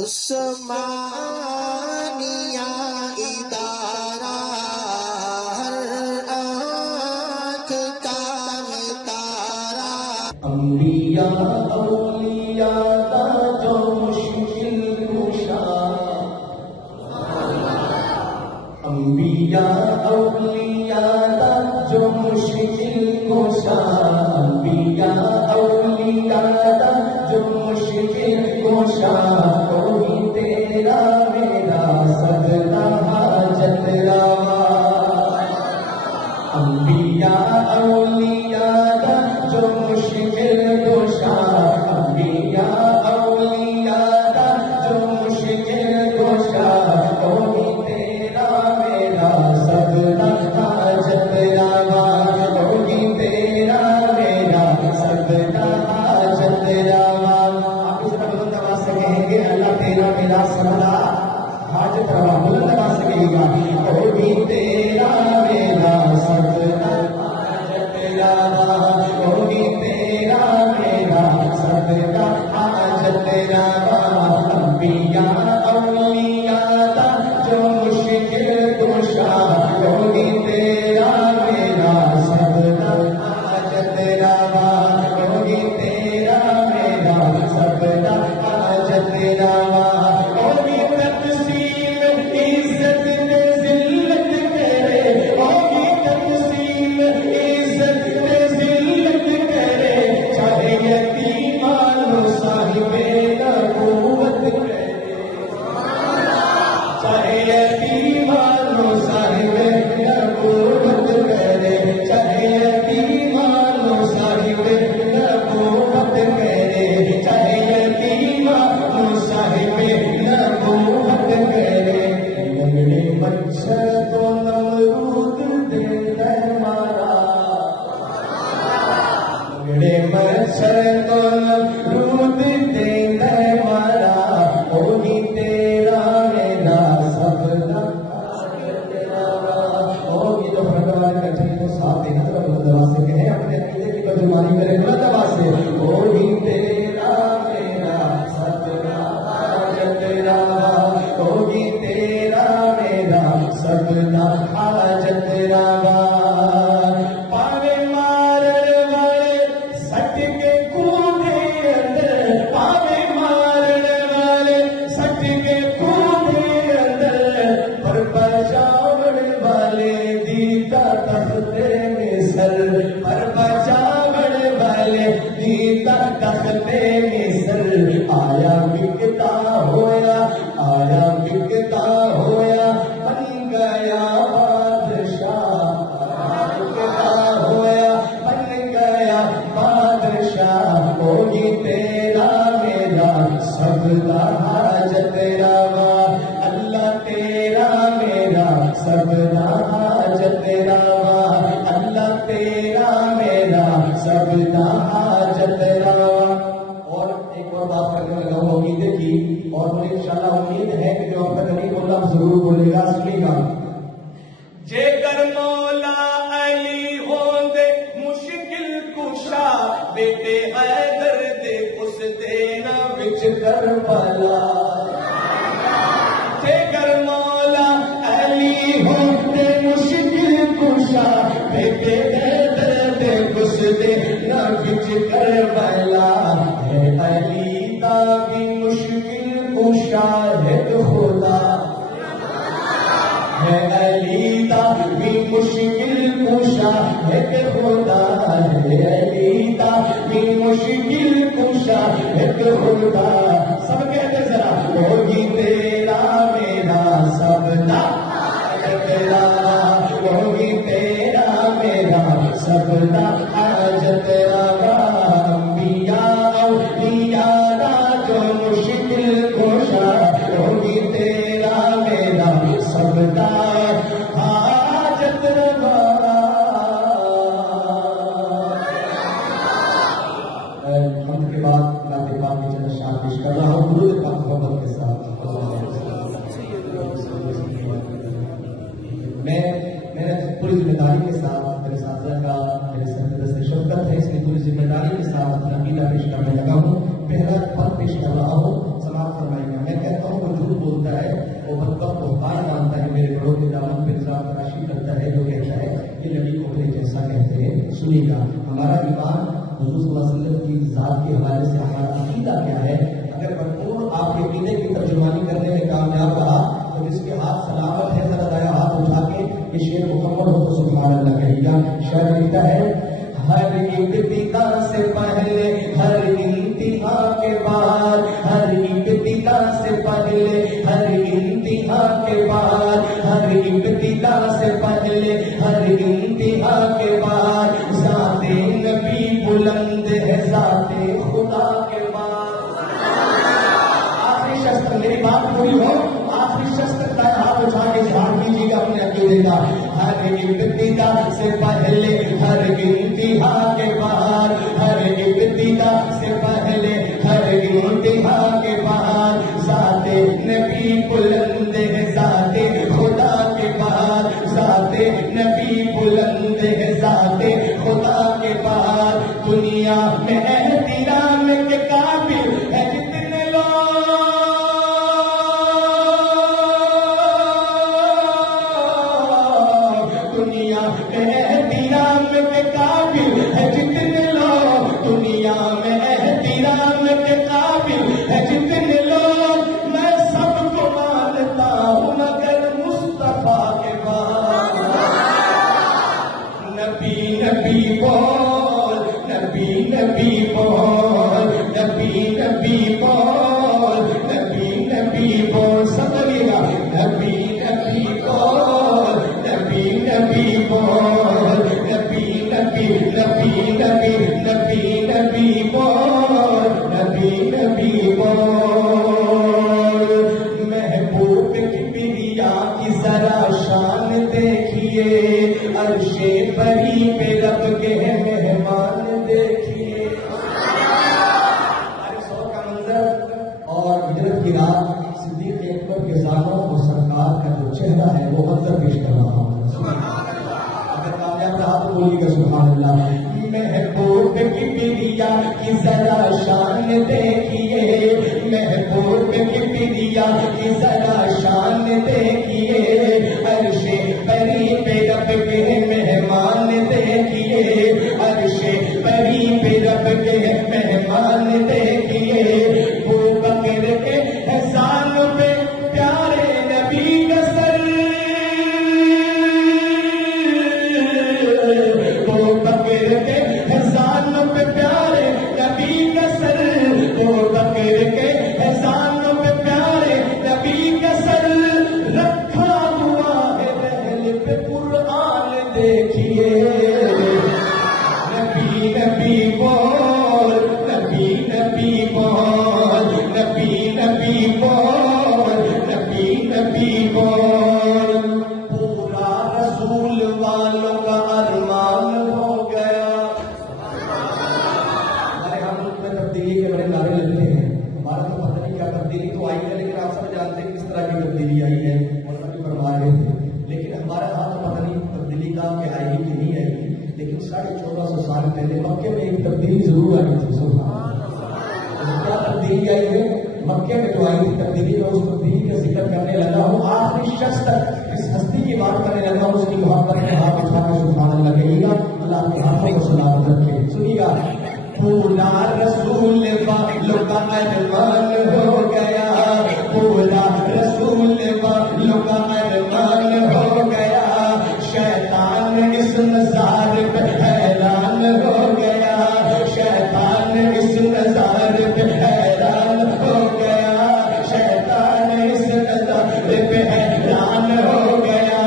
عثمانیہ ادارہ ہر آنکھ کا تارا انبیاء اولیاء کا جو مشکل کشا انبیاء اولیاء کا جو مشکل کشا انبیاء اولیاء کا جو مشکل کشا کوئی تیرا میرا سجدہ حاجت روا انبیاء اولیاء کا جو مشکل کشا انبیاء اولیاء کا جو مشکل کشا کوئی تیرا میرا سجدہ حاجت روا کوئی تیرا میرا سجدہ حاجت روا آپ اس بلند آواز سے کہیں گے اللہ تیرا میرا سجدہ حاجت روا بلند آواز سے کہے گا کوئی تیرا میرا سجدہ حاجت روا کوئی تیرا میرا سجدہ حاجت روا انبیاء اولیاء کا جو مشکل کشا کوئی تیرا میرا سجدہ حاجت روا کوئی تیرا میرا سجدہ حاجت روا کوئی تقسیم عزت میں ذلت کرے کوئی تقسیم عزت میں ذلت کرے چاہے یتیمان صاحب نبوت کرے چاہے یتیمان صاحب نبوت کرے چاہے یتیمان صاحب نبوت کرے چاہے یتیمان صاحب نبوت کرے لگڑے مچھر کو نمرود دیتا ہے مارا لگڑے مچھر کو نمرود دیتا ہے مارا ہوگی تیرا میرا سجدہ حاجت روا ہوگی جو بھگوان کا ٹھیک کو ساتھ دینا ذرا بلند آواز سے کہیں اپنے عقیدے کی ترجمانی کریں بلند آواز سے ہوگی تیرا میرا سجدہ حاجت روا ہوگی تیرا میرا سجدہ حاجت روا پاوے مارن والے سٹ کے کودے اندر پاوے مارن والے سٹ کے کودے اندر پر بچاون والے دیتا تخت مصر پر بچاون والے دیتا تخت مصر آیا بکتا ہویا بن گیا بادشاہ بکتا ہویا بن گیا بادشاہ ہوگی تیرا میرا سجدہ حاجت روا اللہ تیرا میرا سجدہ حاجت روا اللہ تیرا میرا سجدہ حاجت روا اور ایک اور بات کرنے لگا ہوں عقیدے کی اور مجھے انشاءاللہ امید ہے کہ جو آپ کا غریب اللہ ضرور بولے گا سنیے گا جے کر مولا علی ہوندے مشکل کشا بیٹے حیدر دے اس دینا وچ کربلا جے کر مولا علی ہوندے مشکل کشا بیٹے حیدر دے اس دینا وچ کربلا ہے علی دا بھی مشکل کشا ہے خدا ہے علی دا بھی مشکل کشا ہے خدا ہے علی دا بھی مشکل کشا ہے خدا سب کہتے ذرا ہوگی تیرا میرا سجدہ حاجت روا ہوگی تیرا میرا سجدہ حاجت روا انبیاء اولیاء کا جو مشکل کشا ہوگی تیرا میرا سجدہ حاجت روا ہم کے بعد نعت پاک کی چند اشعار پیش کر رہا ہوں تراشی کرتا ہے جو کہتا ہے کہ نبی کو اپنے جیسا کہتے ہیں. سنیے گا ہمارا ایمان حضور صلی اللہ علیہ وسلم کی ذات کے حوالے سے ہمارا عقیدہ کیا ہے. اگر بھرپور آپ کے عقیدے کی ترجمانی کرنے میں کامیاب رہا تو جس کے ہاتھ سلامت ہے ذرا دایا ہاتھ اٹھا کے یہ شعر مکمل ہو تو سبحان اللہ کہے گا. شاعر لکھتا ہے ہر ابتدا سے پہلے ہر انتہا کے بعد, ہر ابتدا سے پہلے ہر انتہا کے بعد, ہر ابتدا سے پہلے ہر انتہا کے بعد ذات نبی بلند ہے ذات خدا کے بعد. آخری شخص تک میری بات پوری ہو, آخری شخص تک ہاتھ اٹھا کے اظہار کیجیے گا اپنے عقیدے کا. ہر ابتدا سے پہلے ہر انتہا کے بعد, ہر ابتدا سے پہلے ہر انتہا کے بعد ذات نبی بلند ہے ذات خدا کے بعد, ذات نبی بلند ہے ذات خدا کے بعد. دنیا میں احترام کے قابل ہے جتنے لوگ, دنیا میں احترام کے قابل ہے جتنے لوگ, دنیا میں احترام کے قابل ہے جتنے لوگ, میں سب کو مانتا ہوں مگر مصطفیٰ کے بعد. نبی نبی بول, نبی نبی بول, نبی نبی بول, نبی نبی بول. سمجھیے گا نبی نبی بول, نبی نبی بول, نبی نبی نبی نبی نبی نبی بول, نبی نبی بول. محبوب کبریا کی ذرا شان دیکھیے, عرش بری پہ رب کے مہمان دیکھیے. کا منظر اور ہجرت کی رات صدیق اکبر کے سامنے اور سرکار کا جو چہرہ ہے وہ منظر پیش کر رہا ہوں. اگر کامیاب رہا تو بولیے گا سبحان اللہ. محبوب کبریا کی ذرا شان دیکھیے, محبوب کبریا کی ذرا شان دیکھیے, عرش بری پہ رب کے مہمان دیکھیے, عرش بری پہ رب کے مہمان دیکھیے. وہ بکر کے احسان پہ پیارے نبی کا سر, وہ بکر کے احسان پہ پیارے نبی کا سر, وہ بکر کے احسان پہ پیارے نبی کا سر رکھا ہوا ہے رحل پہ قرآن دیکھیے. نبی نبی بول, نبی نبی بول, نبی نبی بول, نبی نبی بول. پورا رسول والوں کا ارمان ہو گیا. ہمارے ہم لوگ میں تبدیلی کے بڑے نعرے لگتے ہیں, ہمارا تو پتہ نہیں کیا تبدیلی تو آئی ہے, لیکن آپ سب جانتے ہیں کس طرح کی تبدیلی آئی ہے اور سب فرما رہے تھے. لیکن ہمارے ہاتھ میں پتہ نہیں تبدیلی کا کہ آئی کہ نہیں آئی, لیکن 1450 سال پہلے مکے میں ایک تبدیلی ضرور آئی تھی. کیا تبدیلی آئی ہے مکے میں جو آئی تھی تبدیلی, میں اس تبدیلی کا ذکر کرنے لگا ہوں. آخری شخص تک اس ہستی کی بات کرنے لگا ہوں, اس کی محبت میں ہاتھ اٹھا کے سبحان اللہ کہیے گا. اللہ کے ہاتھوں کو سلامت رکھے. سنیے گا پورا رسول والوں کا ارمان ہو گیا, پورا رسول والوں کا ارمان ہو گیا. شیطان اس نظار پہ حیران ہو گیا, شیطان اس نظار پہ حیران ہو گیا, شیطان اس نظار پہ حیران ہو گیا.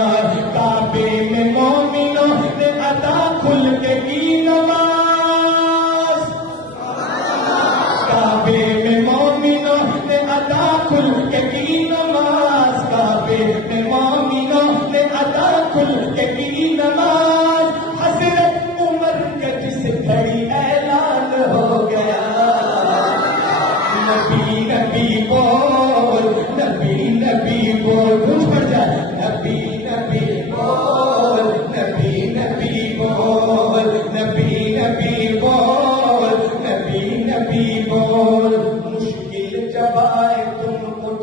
کعبے میں مومنوں نے ادا کھل کے کی نماز, کعبے میں مومنوں نے ادا کھل کے کی نماز, کعبے میں مومنوں نے ادا کھل کے کی نماز. حضرت عمر کا جس گھڑی اعلان ہو گیا. نبی نبی بول, نبی نبی بول, کچھ پڑ جائے. نبی نبی بول, نبی نبی بول, نبی نبی بول, نبی نبی بول. مشکل جب آئے تم کو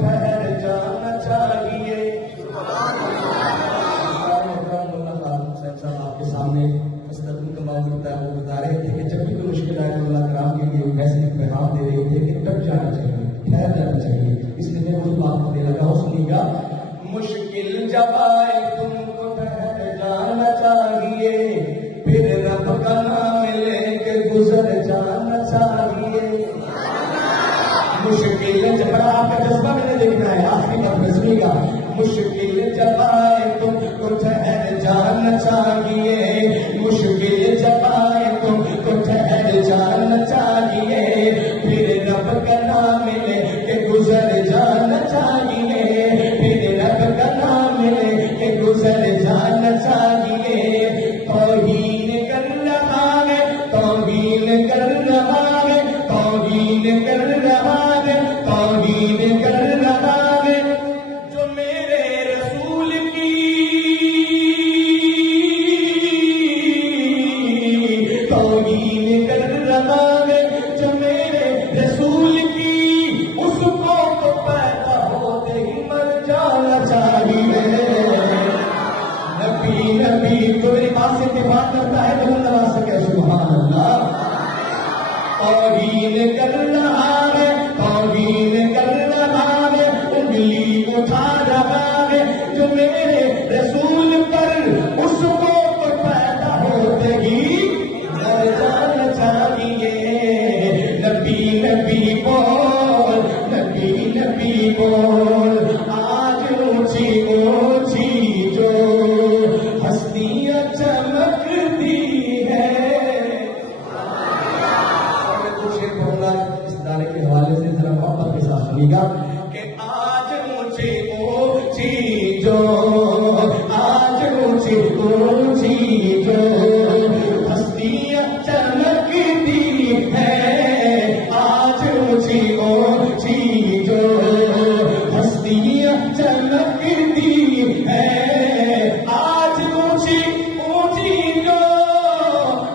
سنی گا. مشکل جب آئے تم کو ٹھہر جانا چاہیے, پھر رب کا نام لے کے گزر جانا چاہیے. مشکل جب آپ کا جذبہ میں نے دیکھنا ہے, آخری بات میں سنی گا. مشکل جب آئے تم کو ٹھہر جانا چاہیے, مشکل جب آئے تم کو ٹھہر جانا چاہیے, پھر رب کا نام لے کے گزر جانا چاہیے, پھر رب کا نام لے کے گزر جانا چاہیے. توہین کر رہا ہے, توہین کر رہا ہے, توہین کر رہا ہے, توہین کر رہا ہے جو میرے رسول کی, توہین کر رہا ہے جو میرے رسول کی, اس کو تو پیدا ہوتے ہی مر جانا چاہیے. نبی نبی تو میری بات سے اتفاق کرتا ہے تو اللہ نواز سکے, سبحان اللہ. توہین کر رہا ہے, توہین کر رہا ہے, انگلی اٹھا رہا ہے جو میرے رسول پر, اس کو تو پیدا ہوتے ہی مر جانا چاہیے. نبی نبی بول, نبی نبی بول, آج اونچی اونچی جو ہستیاں چمکتی ہے. اس ادارے کے حوالے سے ذرا محبت کے ساتھ سنیے گا کہ آج اونچی اونچی جو, آج اونچی اونچی جو ہستیاں چمکتی ہے, آج اونچی اونچی جو ہستیاں چمکتی ہے, آج اونچی اونچی جو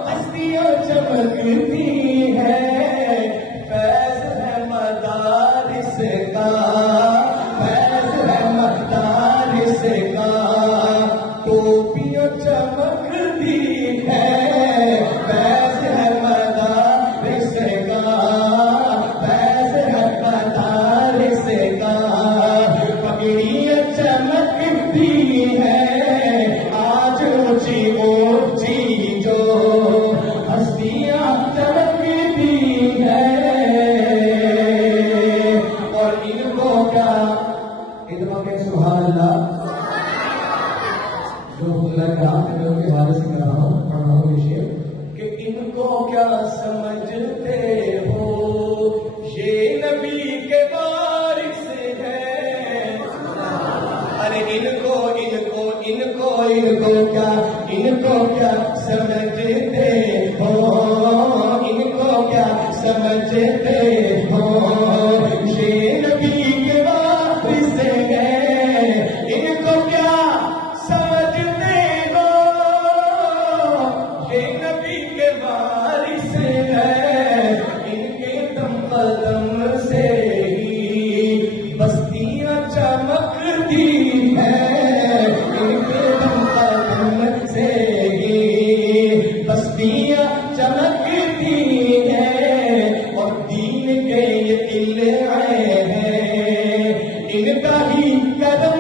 ہستیاں چمکتی ہے. فیض ہے مدارس کا, فیض ہے مدارس کا, ٹوپیاں چمکتی ہے. فیض ہے مدارس کا, فیض ہے مدارس کا, پگڑیاں چمکتی ہے. آج اونچی اونچی جو ہستیاں چمکتی ہے. اور ان کو کیا اتنا کہ سبحان اللہ, جو اللہ کا میں ان کے حوالے سے کر رہا ہوں, پڑھ رہا ہوں یہ شعر کہ ان کو کیا سمجھتے ہو یہ نبی کے وارث ہیں. ارے ان کو کیا سمجھتے ہو, ان کو کیا سمجھتے ہو یہ نبی کے وارث ہیں. ان کو کیا سمجھتے ہو یہ نبی کے وارث ہیں. ان کے دم قدم سے ہی بستیاں چمکتی ہیں. ان کے دم قدم سے ہی بستیاں چمکتی ہیں. اور دین کے یہ قلعے ہیں, ان کا ہی قدم